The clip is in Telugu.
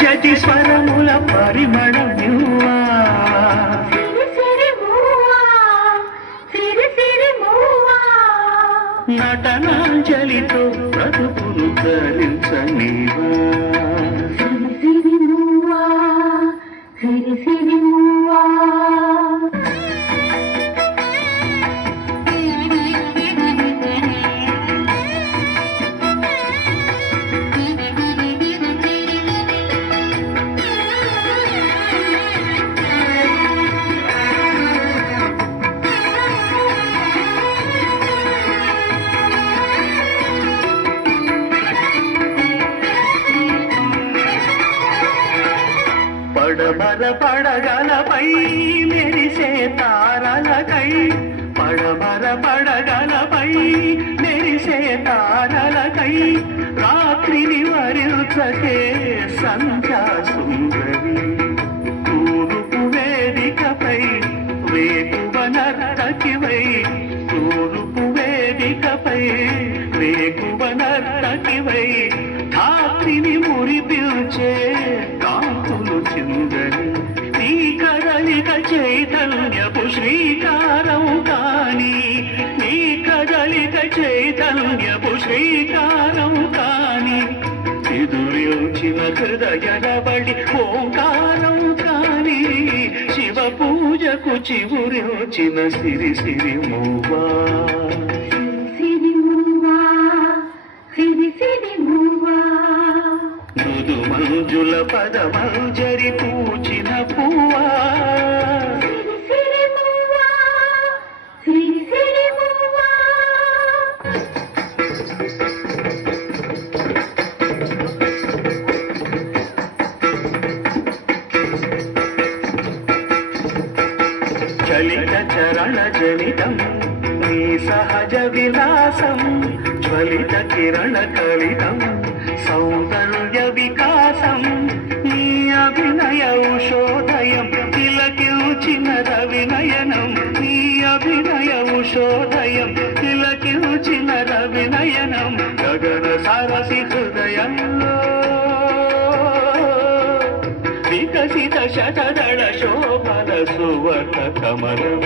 జతి స్వరముల పరిమళమ్యువా నటనాంజలితో బ్రతుకును ధరించనివా పడమర పడగలపై మెరిసే తారలకై పడమర పడగలపై మెరిసే తారలకై రాత్రిని వరించకే సంధ్యా సుందరి తూర్పు వేదికపై వేకువ నర్తకివై తూర్పు వేదికపై వేకువ నర్తకివై ధాత్రిని మురిపిల్చే కాంతులు చిందని నీ కదలిక చైతన్యపు శ్రీకారం కాని నీ కదలిక చైతన్యపు శ్రీకారం కాని ఎదురొచ్చిన హృదయబడి ఓంకారం కాని శివ పూజకు చివురొచ్చిన సిరి సిరి మూవా మృదు మంజుల పదమంజరి పూచిన పువ్వా చలిత చరణ జనితం నీ సహజ విలాసం జ్వలిత కిరణ కలితం సౌందర్య వికాసం నీ అభినయ ఉషోదయం తిలకించిన రవినయనం నీ అభినయ ఉషోదయం తిలకించిన రవినయనం గగన సరసి హృదయంలో వికసిత శతదళ శోభన సువర్ణ కమలం